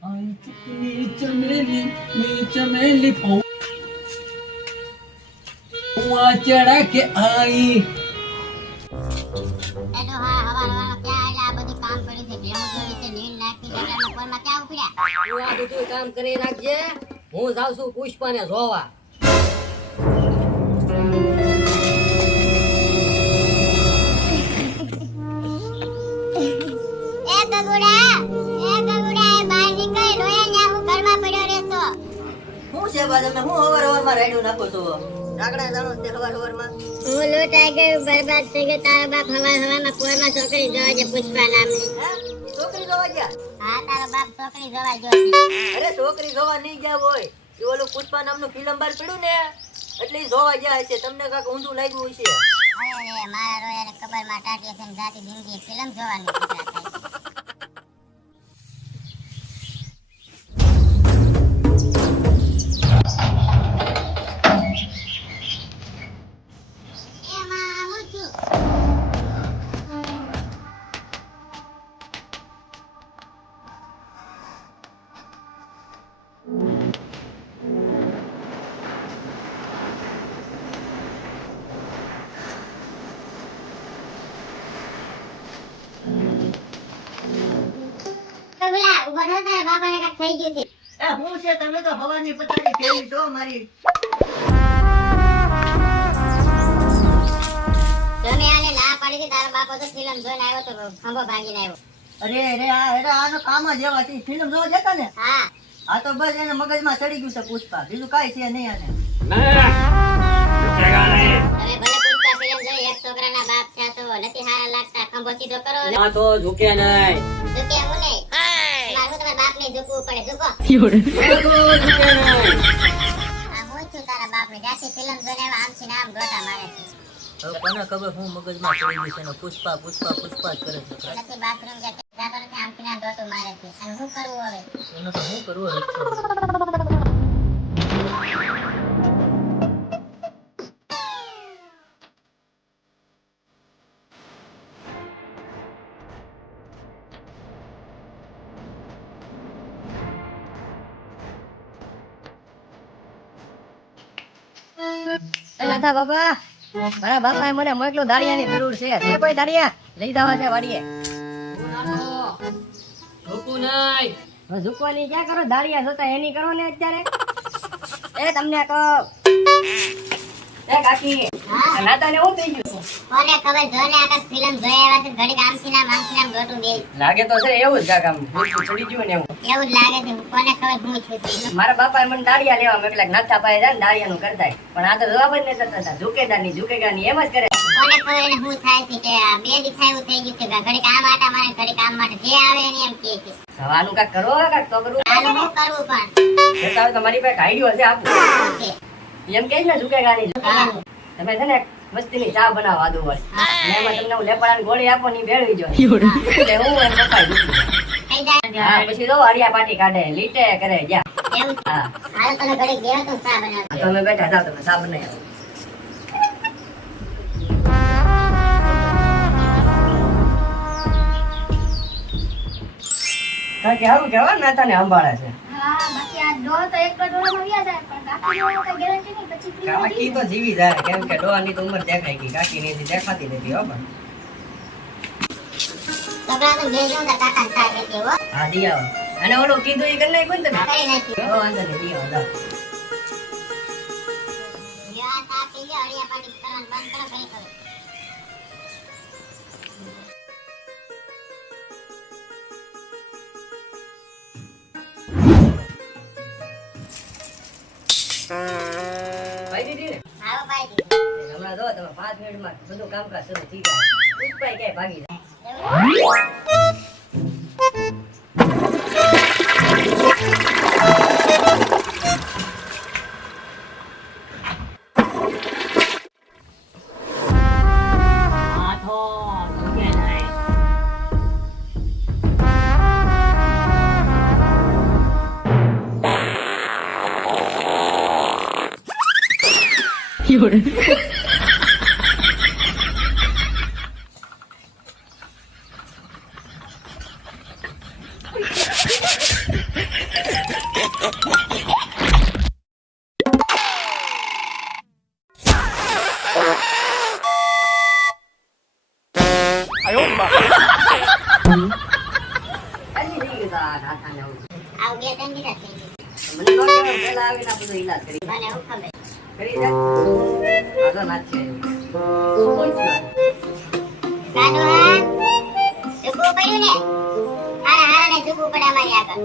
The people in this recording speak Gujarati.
आई चिकनी चमेली में चमेली पौआ चढ़ा के आई। એનો હા હવારમાં ક્યાં આયા આ બધું કામ કરી છે ભેમો જોડી છે નીલ નાખી જગ્યામાં કોરમાં ક્યાં ઉપડ્યા તું આ બધું કામ કરી નાખજે હું જાઉં છું પુષ્પાને જોવા એ ગગુડા એ બહાર નીકળ રોયા ન્યા હું ઘરમાં પડ્યો રહેતો હું છે બા તમે હું હવાર રાડ્યું નાખો છો રાગડા જાણો તે હવારમાં હું લોટાઈ ગયું બરબાદ થઈ ગયો તારો બાપ હવામાં કોરમાં છોકરી જોવા છે પુષ્પા નામની છોકરી જોવા ગયા હા તારો બાપ છોકરી જોવા ગયો છે અરે છોકરી જોવા નહીં ગયા હોય એ ઓલું પુષ્પા નામનું ફિલ્મ બાર પડ્યું ને એટલે ઈ જોવા ગયા છે તમને કાક ઊંધું લાગ્યું હશે અરે મારા રોયાને કબરમાં ટાટીએ થઈને જાતી જિંદગી ફિલ્મ જોવાની ઈચ્છા થાય કબલા ઉભો થા તારા બાપાને કાક થઈ ગયું છે એ હું છે તમે તો હવાની પતાડી ફેરી છો મારી તમે આને ના પાડી હતી તારા બાપો તો ફિલ્મ જોઈને આવ્યો તો ખંભો ભાંગીને આવ્યો અરે આનો કામ જ એવા છે ફિલ્મ જોવા જતા ને હા આ તો બસ એને મગજમાં ચડી ગયું છે પુષ્પા બીજું કાંઈ છે નહીં આને તમે ભલે પુષ્પા ફિલ્મ જોઈ એક છોકરાના બાપ છે તો નથી હારા લાગતા ખંભો સીધો કરો ના તો ઝૂકે નહીં ઝુકે હું નહીં મારું તમારા બાપને ઝુકવું પડે ઝુકો આ હું છું તારા બાપને જ્યાંથી ફિલ્મ જોઈને આવ્યા આમથી ને આમ ગોટા મારે છે હવે કોને ખબર હું મગજમાં ચડી ગયું છે ને પુષ્પા જ કરે છે નથી બાથરૂમ કે જાતો નથી આમથી ને આમ ગોટું મારે છે અને શું કરવું હવે એને તો શું કરવું હવે બાપા મારા બાપાએ મને મોકલો દાળિયાની જરૂર છે તે કોઈ દાળિયા લઈ જવા છે વાડીએ ઝૂકું નહીં હવે ઝૂકવાની ક્યાં કરો દાળિયા જોતા એની કરો ને અત્યારે એ તમને કહો એ કાકી હા નાતાને હું થઈ ગયું કોને ખબર જોને આખા ફિલ્મ જોઈ આવ્યા છે ઘડીક આમથી ને આમ ગોટું દે લાગે તો છે એવું જ કાકા ચડી ગયું ને એવું જ લાગે છે કોને ખબર હું છું તે મારા બાપાએ મને દાળિયા લેવા મોકલા નાથા પાયે જાય ને દાળિયાનું કરતા પણ આ તો જવાબ જ નહીં કરતા હતા ઝુકેગા ની એમ જ કરે કોને ખબર એને શું થાય છે કે આ બે દી થાય એવું થઈ ગયું છે ઘડીક આમ આટા મારે ઘડીક આમ માટે જે આવે એને એમ કહે છે હવાનું કાક કરો કાક તો કરવું આનું હું કરવું પણ બતાવો તમારી પાસે આઈડિયો હશે આપો ઓકે એમ કે ને ઝુકેગા ની હા તમે છે ને મસ્તીની ચા બનાવો આદુ વાળી અને એમાં તમને હું લેપડાની ગોળી આપો ની ભેળવી જો એટલે હું એમ પપ્પાએ દૂધ થઈ જાય હા પછી તો અડિયા પાટી કાઢે લીટે કરે જા એવું છે હા હાલ તને ઘડીક દેવો તો ચા બનાવજો તમે બેઠા જાવ તમે ચા બનાવી આવો કાકી હારું કેવા નાતાને સંભાળે છે હા બાકી આ ડોળ તો એક ડોળમાં વ્યા જાય પણ કાકી નો કોઈ ગેરંટી નહીં પછી કાકી તો જીવી જાય કેમ કે ડોહાની તો ઉંમર દેખાય ગઈ કાકી ની દેખાતી નથી હો પણ સગડા તો ભેજો ને કાકા ચા દેતી હો હા દી આવો અને ઓલું કીધું એ કરી નાખ્યું ને તમે કઈ નથી વાંધો નહીં દી આવો જાઓ યા ચા પી લે અડિયા પાટી કરવાનું બંધ કરો કઈ કરો ભાઈ દીદી ને આવો ભાઈ હમણાં જો તમે 5 મિનિટમાં બધું કામકાજ શરૂ થઈ જાય પુષ્પાઈ ક્યાંય ભાગી જાય હજી થઈ ગયું આ કાકાને આવું. આવું 2-3 દિવસ થઈ ગયા. મને નો કહેવાય, પહેલા આવીને આ બધો ઈલાજ કરી મને હું ખબર કરી દે. આ તો નાચ છે. કોણ છે? કાઢો હા ચૂકવું પડ્યું ને હારા હારા ને ચૂકવું પડે અમારી આગળ